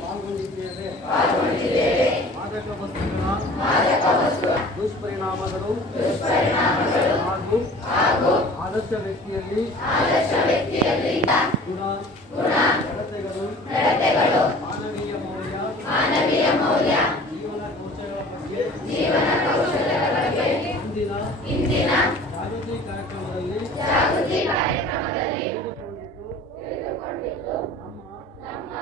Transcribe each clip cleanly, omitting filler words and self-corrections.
ಪಾಲ್ಗೊಂಡಿದ್ದೇವೆ. ಮಾದಕ ವಸ್ತುಗಳ ದುಷ್ಪರಿಣಾಮಗಳು ಹಾಗೂ ಆದರ್ಶ ವ್ಯಕ್ತಿಯಲ್ಲಿ ಗುಣ ನಡತೆಗಳು ಮಾನವೀಯ ಮೌಲ್ಯ ಜೀವನ ಕೌಶಲ್ಯಗಳ ಬಗ್ಗೆ ಇಂದಿನ ಜಾಗೃತಿ ಕಾರ್ಯಕ್ರಮದಲ್ಲಿ ತಿಳಿದುಕೊಂಡಿದ್ದು ನಮ್ಮ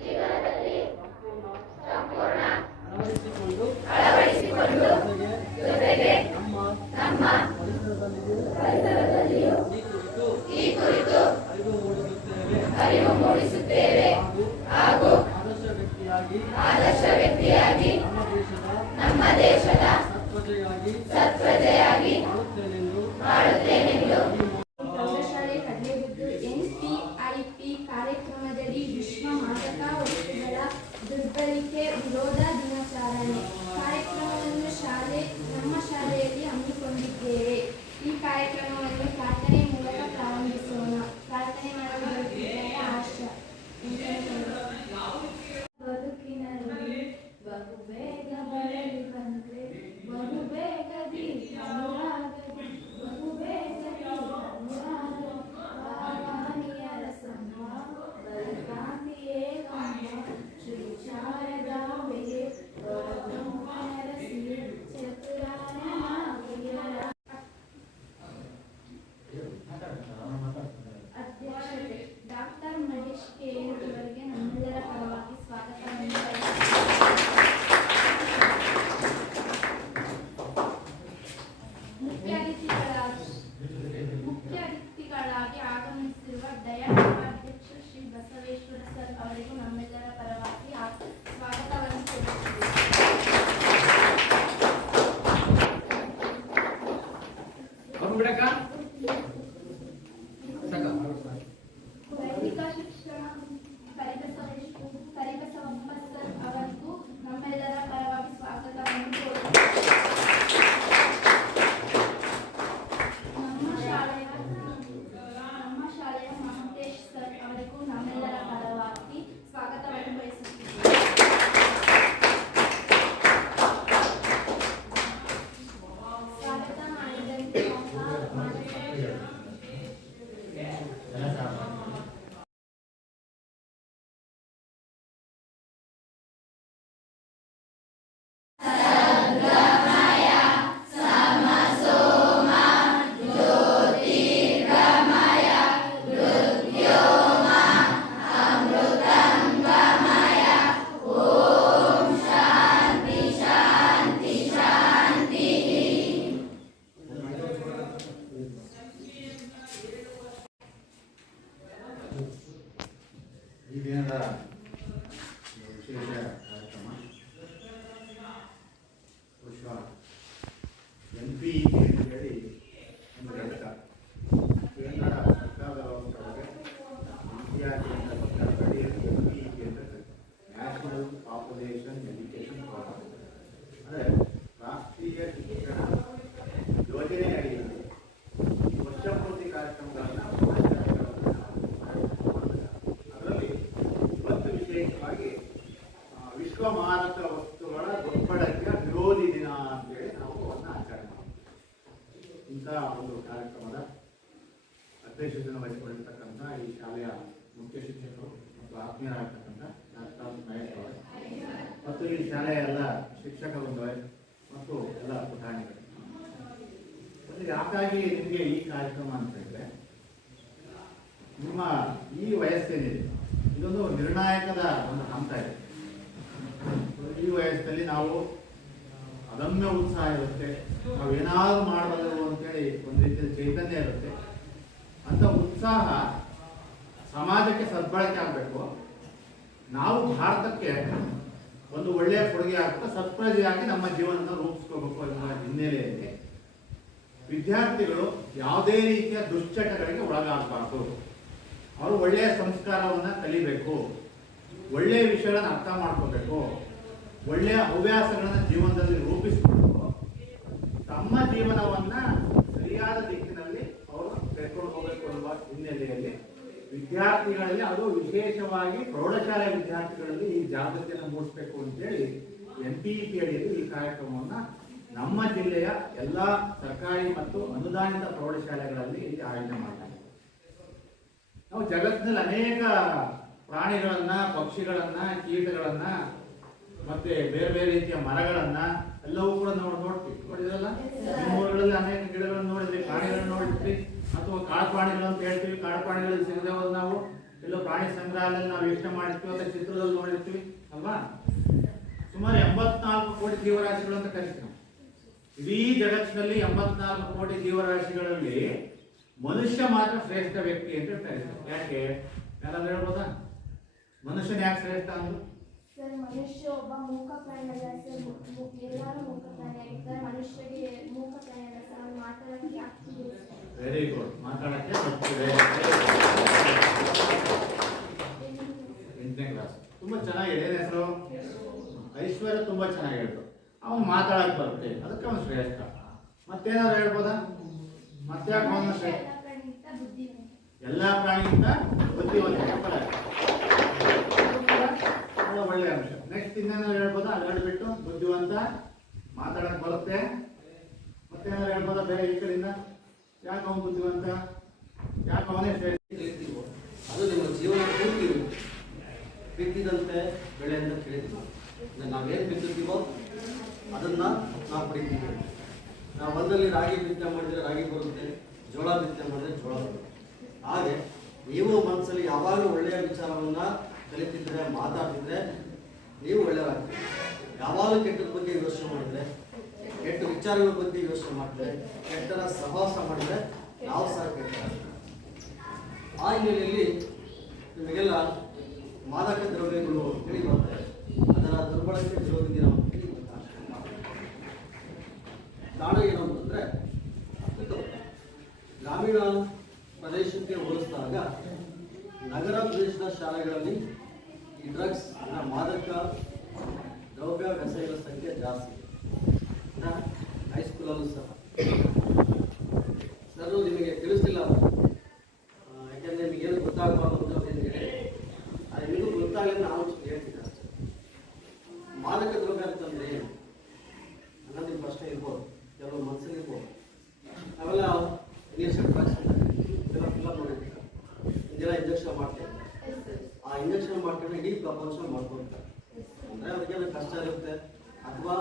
ಜೀವನದಲ್ಲಿ ಸಂಪೂರ್ಣ ಅಳವಡಿಸಿಕೊಂಡು ಜೊತೆಗೆ ನಮ್ಮ ಪರಿಸರದಲ್ಲಿಯೂ ಈ ಕುರಿತು ಅರಿವು ಮೂಡಿಸುತ್ತೇವೆ ಹಾಗೂ ಆದರ್ಶ ವ್ಯಕ್ತಿಯಾಗಿ ನಮ್ಮ ದೇಶದ ಸತ್ಪ್ರಜೆಯಾಗಿ ಬಾಳುತ್ತೇನೆಂದು ಪ್ರೌಢಶಾಲೆ ಕಡ್ಲೆಬುದ್ದು NPIP ಕಾರ್ಯಕ್ರಮದಲ್ಲಿ ವಿಶ್ವ ಮಾದಕ ವಸ್ತುಗಳ ದುರ್ಬಳಕೆ ವಿರೋಧ ದಿನಾಚರಣೆ ಕಾರ್ಯಕ್ರಮವನ್ನು ನಮ್ಮ ಶಾಲೆಯಲ್ಲಿ ಹಮ್ಮಿಕೊಂಡಿದ್ದೇವೆ. ಈ ಕಾರ್ಯಕ್ರಮವನ್ನು ಪ್ರಾರ್ಥನೆ ಮೂಲಕ ಪ್ರಾರಂಭಿಸೋಣ. ಪ್ರಾರ್ಥನೆ ಮಾಡಲು ಆಶಾ. ಬದುಕಿನಲ್ಲಿ ಬಹುಬೇಗ ಬರಲಿ ಬಂದ್ರೆ ಬಹುಬೇಗದಿ ಅನುರಾಗದಿ ಬಹುಬೇಗದಿ ಅನುರಾಗನಿಯರ ಸಂಭ ಬಲಕಾಂತಿಯೇ ಕಂಬ ಶ್ರೀ ಶಾರದಾಂಬೆಯೇ ಬ್ರಹ್ಮರಸಿ ಚತುರಾಯಣ ಅಧ್ಯಕ್ಷತೆ ಡಾಕ್ಟರ್ ಮಹೇಶ್ ಕೆ ಅವರಿಗೆ ನಮ್ಮೆಲ್ಲರ ಪರವಾಗಿ ಸ್ವಾಗತವನ್ನು ಮುಖ್ಯ ಅತಿಥಿಗಳಾಗಿ ಆಗಮಿಸಿರುವ ಡಯಟ್ ಅಧ್ಯಕ್ಷ ಶ್ರೀ ಬಸವೇಶ್ವರ ಸರ್ ಅವರಿಗೂ ನಮ್ಮೆಲ್ಲರ ಪರವಾಗಿ ಸ್ವಾಗತವನ್ನು ಕೋರುತ್ತೇವೆ. ದೈಹಿಕ ಶಿಕ್ಷಣ ಕರಿಬಸವಪ್ಪ ಸರ್ ಅವರಿಗೂ ನಮ್ಮೆಲ್ಲರ ಪರವಾಗಿ ಸ್ವಾಗತವನ್ನು ಕೋರುತ್ತೇವೆ. ನಮ್ಮ ಶಾಲೆಯ ಮಹಂತೇಶ್ ಸರ್ ಅವರಿಗೂ ನಮ್ಮೆಲ್ಲರ ಪರವಾಗಿ ಸ್ವಾಗತವನ್ನು ಬಯಸುತ್ತಿದ್ದೇವೆ. ಸ್ವಾಗತ ಈ ದಿನದ ವಿಶೇಷ ಕಾರ್ಯಕ್ರಮ ವಿಶ್ವ NPIP ಅಂತ ಹೇಳಿ ಒಂದು ಘಟಕ ಕೇಂದ್ರ ಸರ್ಕಾರದ ಇಂಡಿಯಾ ಕೇಂದ್ರ ಸರ್ಕಾರದ ಅಡಿಯಲ್ಲಿ NPIP ಅಂತ ನ್ಯಾಷನಲ್ ಪಾಪ್ಯುಲೇಷನ್ ಎಜುಕೇಷನ್ ಪ್ರೋಗ್ರಾಮ್ ಅಂದರೆ ರಾಷ್ಟ್ರೀಯ ಶಿಕ್ಷಣ ಯೋಜನೆ ಅಡಿಯಲ್ಲಿ ವರ್ಷಪೂರ್ತಿ ಕಾರ್ಯಕ್ರಮಗಳನ್ನು ವಿಶ್ವ ಮಾದಕ ವಸ್ತುಗಳ ದುರ್ಬಳಕೆಯ ವಿರೋಧಿ ದಿನ ಅಂತೇಳಿ ನಾವು ಅದನ್ನು ಆಚರಣೆ ಮಾಡ್ತೀವಿ. ಇಂತಹ ಒಂದು ಕಾರ್ಯಕ್ರಮದ ಅಧ್ಯಕ್ಷತೆಯನ್ನು ವಹಿಸಿಕೊಂಡಿರ್ತಕ್ಕಂಥ ಈ ಶಾಲೆಯ ಮುಖ್ಯ ಶಿಕ್ಷಕರು ಮತ್ತು ಆತ್ಮೀಯರಾಗಿರ್ತಕ್ಕಂಥ ಡಾಕ್ಟರ್ ಮಹೇಶ್ ಅವರು ಮತ್ತು ಈ ಶಾಲೆಯ ಎಲ್ಲ ಶಿಕ್ಷಕ ಬಂಧುಗಳೇ ಮತ್ತು ಎಲ್ಲ ಪುಟಾಣಿಗಳು, ಯಾಕಾಗಿ ನಿಮಗೆ ಈ ಕಾರ್ಯಕ್ರಮ ಅಂತ ಹೇಳಿದ್ರೆ, ನಿಮ್ಮ ಈ ವಯಸ್ಸೇನಿದೆ ಇದೊಂದು ನಿರ್ಣಾಯಕದ ಒಂದು ಹಂತ ಇದೆ. ಈ ವಯಸ್ಸಲ್ಲಿ ನಾವು ಅದಮ್ಯ ಉತ್ಸಾಹ ಇರುತ್ತೆ, ನಾವು ಏನಾದರೂ ಮಾಡಬಲ್ಲೆವು ಅಂತೇಳಿ ಒಂದು ರೀತಿಯ ಚೈತನ್ಯ ಇರುತ್ತೆ. ಅಂತ ಉತ್ಸಾಹ ಸಮಾಜಕ್ಕೆ ಸದ್ಬಳಕೆ ಆಗಬೇಕು. ನಾವು ಭಾರತಕ್ಕೆ ಒಂದು ಒಳ್ಳೆಯ ಕೊಡುಗೆ ಆಗ್ತಾ ಸತ್ಪ್ರಜೆಯಾಗಿ ನಮ್ಮ ಜೀವನವನ್ನು ರೂಪಿಸ್ಕೋಬೇಕು ಅನ್ನೋ ಹಿನ್ನೆಲೆಯಲ್ಲಿ ವಿದ್ಯಾರ್ಥಿಗಳು ಯಾವುದೇ ರೀತಿಯ ದುಶ್ಚಟಗಳಿಗೆ ಒಳಗಾಗಬಾರ್ದು. ಅವರು ಒಳ್ಳೆಯ ಸಂಸ್ಕಾರವನ್ನು ಕಲಿಬೇಕು, ಒಳ್ಳೆಯ ವಿಷಯಗಳನ್ನು ಅರ್ಥ ಮಾಡ್ಕೋಬೇಕು, ಒಳ್ಳೆಯ ಹವ್ಯಾಸಗಳನ್ನು ಜೀವನದಲ್ಲಿ ರೂಪಿಸಿಕೊಂಡು ತಮ್ಮ ಜೀವನವನ್ನು ಸರಿಯಾದ ದಿಕ್ಕಿನಲ್ಲಿ ಅವರು ತೆಗೆದುಕೊಂಡು ಹೋಗಬೇಕು ಅನ್ನುವ ಹಿನ್ನೆಲೆಯಲ್ಲಿ ವಿದ್ಯಾರ್ಥಿಗಳಲ್ಲಿ, ಅದು ವಿಶೇಷವಾಗಿ ಪ್ರೌಢಶಾಲೆ ವಿದ್ಯಾರ್ಥಿಗಳಲ್ಲಿ ಈ ಜಾಗೃತಿಯನ್ನು ಮೂಡಿಸಬೇಕು ಅಂತೇಳಿ NPEP ಅಡಿಯಲ್ಲಿ ಈ ಕಾರ್ಯಕ್ರಮವನ್ನು ನಮ್ಮ ಜಿಲ್ಲೆಯ ಎಲ್ಲ ಸರ್ಕಾರಿ ಮತ್ತು ಅನುದಾನಿತ ಪ್ರೌಢಶಾಲೆಗಳಲ್ಲಿ ಇಲ್ಲಿ ಆಯೋಜನೆ ಮಾಡಲಾಗಿದೆ. ನಾವು ಜಗತ್ತಿನಲ್ಲಿ ಅನೇಕ ಪ್ರಾಣಿಗಳನ್ನ, ಪಕ್ಷಿಗಳನ್ನ, ಕೀಟಗಳನ್ನ ಮತ್ತೆ ಬೇರೆ ಬೇರೆ ರೀತಿಯ ಮರಗಳನ್ನ ಎಲ್ಲವೂ ಕೂಡ ನೋಡ್ತೀವಿ. ನೋಡಿದ್ರಲ್ಲ, ನಿಮ್ಮ ಊರುಗಳಲ್ಲಿ ಅನೇಕ ಗಿಡಗಳನ್ನು ನೋಡಿದ್ವಿ, ಪ್ರಾಣಿಗಳನ್ನು ನೋಡಿದ್ವಿ, ಅಥವಾ ಕಾಡು ಪ್ರಾಣಿಗಳು ಅಂತ ಹೇಳ್ತೀವಿ. ಕಾಡು ಪ್ರಾಣಿಗಳಲ್ಲಿ ಸಿಗದೆ ಹೋದ ನಾವು ಎಲ್ಲೋ ಪ್ರಾಣಿ ಸಂಗ್ರಹಾಲಯದಲ್ಲಿ ನಾವು ಯೋಚನೆ ಮಾಡಿರ್ತೀವಿ ಅಥವಾ ಚಿತ್ರದಲ್ಲಿ ನೋಡಿರ್ತೀವಿ ಅಲ್ವಾ. ಸುಮಾರು 84 ಕೋಟಿ ಜೀವರಾಶಿಗಳು ಅಂತ ಕರಿತೀವಿ ನಾವು. ಇಡೀ ಜಗತ್ತಿನಲ್ಲಿ 84 ಕೋಟಿ ಜೀವರಾಶಿಗಳಲ್ಲಿ ಮನುಷ್ಯ ಮಾತ್ರ ಶ್ರೇಷ್ಠ ವ್ಯಕ್ತಿ ಅಂತ ಕರೀತಾರೆ. ಯಾಕೆ? ಯಾರಾದ್ರೂ ಹೇಳ್ಬೋದಾ? ಮನುಷ್ಯನ ಯಾಕೆ ಶ್ರೇಷ್ಠ ಅಂದ್ರು? ಸರ್, ಮನುಷ್ಯ ಒಬ್ಬ ಮೂಕ ಪ್ರಾಣಿ ಅಲ್ಲ ಸರ್. ಎಲ್ಲರೂ ಮೂಕ ಪ್ರಾಣಿ ಆಗಿದ್ದಾರೆ. ಮನುಷ್ಯರಿಗೆ ಮೂಕ ಪ್ರಾಣಿ ಅಲ್ಲ ಸರ್. ಅವ್ನು ಮಾತಾಡಕ್ಕೆ ಆಗ್ತಿದೆ. Very good. ಮಾತಾಡಕ್ಕೆ ಬರ್ತಿದೆ. 8ನೇ ಕ್ಲಾಸ್. ತುಂಬಾ ಚೆನ್ನಾಗಿದೆ. ಏನ್ ಹೆಸರು? ಐಶ್ವರ್ಯ. ತುಂಬಾ ಚೆನ್ನಾಗಿ ಹೇಳ್ತು. ಅವನು ಮಾತಾಡಕ್ ಬರುತ್ತೆ, ಅದಕ್ಕೆ ಅವನು ಶ್ರೇಷ್ಠ. ಮತ್ತೇನಾದ್ರು ಹೇಳ್ಬೋದಾ? ಮತ್ತೆ ಯಾಕೆ ಅವನು ಶ್ರೇಷ್ಠ? ಎಲ್ಲಾ ಪ್ರಾಣಿಗಿಂತ ಬುದ್ಧಿವಂತ. ಒಳ್ಳೆ ಅಂಶ. ನೆಕ್ಸ್ಟ್ ಇನ್ನೇನಾದ್ರು ಹೇಳ್ಬೋದಾ? ಅದು ಹೇಳ್ಬಿಟ್ಟು ಬುದ್ಧಿವಂತ, ಮಾತಾಡಕ್ ಬರುತ್ತೆ. ಮತ್ತೇನಾದ್ರು ಹೇಳ್ಬೋದಾ ಬೇರೆ ಈ ಕಡೆಯಿಂದ? ಯಾಕೆ ಅವನು ಬುದ್ಧಿವಂತ? ಯಾಕೆ ಅವನೇ ಶ್ರೇಷ್ಠ? ಅದು ನಿಮ್ಮ ಜೀವನ ಪೂರ್ತಿ ಬಿತ್ತಿದಂತೆ ಬೆಳೆ ಅಂತ ಕೇಳಿದ್ವಿ. ನಾವೇನು ಬಿತ್ತುತ್ತೀವೋ ಅದನ್ನ ನಾವು ಪಡಿತೀವಿ. ನಾವು ಹೊಲದಲ್ಲಿ ರಾಗಿ ಬಿತ್ತನೆ ಮಾಡಿದರೆ ರಾಗಿ ಬರುತ್ತೆ, ಜೋಳ ಬಿತ್ತನೆ ಮಾಡಿದ್ರೆ ಜೋಳ ಬರುತ್ತೆ. ಹಾಗೆ ನೀವು ಮನಸ್ಸಲ್ಲಿ ಯಾವಾಗಲೂ ಒಳ್ಳೆಯ ವಿಚಾರವನ್ನ ಕಲಿತಿದ್ರೆ, ಮಾತಾಡ್ತಿದ್ರೆ ನೀವು ಒಳ್ಳೆಯದಾಗ್ತೀರಿ. ಯಾವಾಗಲೂ ಕೆಟ್ಟದ ಬಗ್ಗೆ ಯೋಚನೆ ಮಾಡಿದ್ರೆ, ಕೆಟ್ಟ ವಿಚಾರಗಳ ಬಗ್ಗೆ ಯೋಚನೆ ಮಾಡಿದ್ರೆ, ಕೆಟ್ಟರ ಸಹವಾಸ ಮಾಡಿದ್ರೆ ನಾವು ಸಹ ಕೆಟ್ಟ. ಆ ಹಿನ್ನೆಲೆಯಲ್ಲಿ ನಿಮಗೆಲ್ಲ ಮಾದಕ ದ್ರವ್ಯಗಳು ತಿಳಿ ಬರ್ತವೆ. ಅದರ ದುರ್ಬಳಕೆ ವಿರೋಧಿ ದಿನ ಅಂತೇಳಿ ಕಾರಣ ಏನು ಅಂತಂದ್ರೆ, ಗ್ರಾಮೀಣ ಪ್ರದೇಶಕ್ಕೆ ಹೋಲಿಸಿದಾಗ ನಗರ ಪ್ರದೇಶದ ಶಾಲೆಗಳಲ್ಲಿ ಈ ಡ್ರಗ್ಸ್ ಮಾದಕ ದ್ರವ್ಯ ವ್ಯಸನಗಳ ಸಂಖ್ಯೆ ಜಾಸ್ತಿ. ಹೈಸ್ಕೂಲಲ್ಲೂ ಸಹ ಸರ್ ನಿಮಗೆ ತಿಳಿಸ್ತಿಲ್ಲ, ಯಾಕೆಂದ್ರೆ ನಿಮಗೇನು ಗೊತ್ತಾಗಬಾರ್ದು ಅಂತ ಹೇಳಿ ಅದು ನಿಮಗೂ ಗೊತ್ತಾಗಲಿ ನಾವು ಹೇಳ್ತಿದ್ದೆ ಅಷ್ಟೇ. ಮಾದಕ ದ್ರವ್ಯ ಅಂತಂದ್ರೆ ಏನು ಅನ್ನೋದು ನಿಮ್ಮ ಪ್ರಶ್ನೆ ಇರ್ಬೋದು, ಕೆಲವು ಮನಸ್ಸಲ್ಲಿ ಇರ್ಬೋದು. ಅವೆಲ್ಲ ಇಂಜೆಕ್ಷನ್ ಡ್ರಗ್ಸ್ ಇದೆಲ್ಲ ಫಿಲಪ್ ನೋಡಿರ್ತಾರೆ, ಇದೆಲ್ಲ ಇಂಜೆಕ್ಷನ್ ಮಾಡ್ತಾರೆ. ಆ ಇಂಜೆಕ್ಷನ್ ಮಾಡ್ಕೊಂಡ್ರೆ ಇಡೀ ಪ್ರಪಂಚ ಮಾಡ್ಕೊಳ್ತಾರೆ. ಅಂದರೆ ಅವ್ರಿಗೆಲ್ಲ ಕಷ್ಟ ಇರುತ್ತೆ, ಅಥವಾ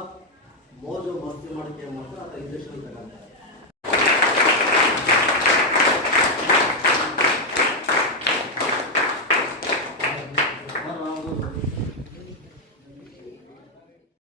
ಮೋಜು ಮಸ್ತಿ ಮಾಡೋಕ್ಕೆ ಮಾತ್ರ ಅಥವಾ ಇಂಜೆಕ್ಷನ್ ತಗೊಂತಾರೆ.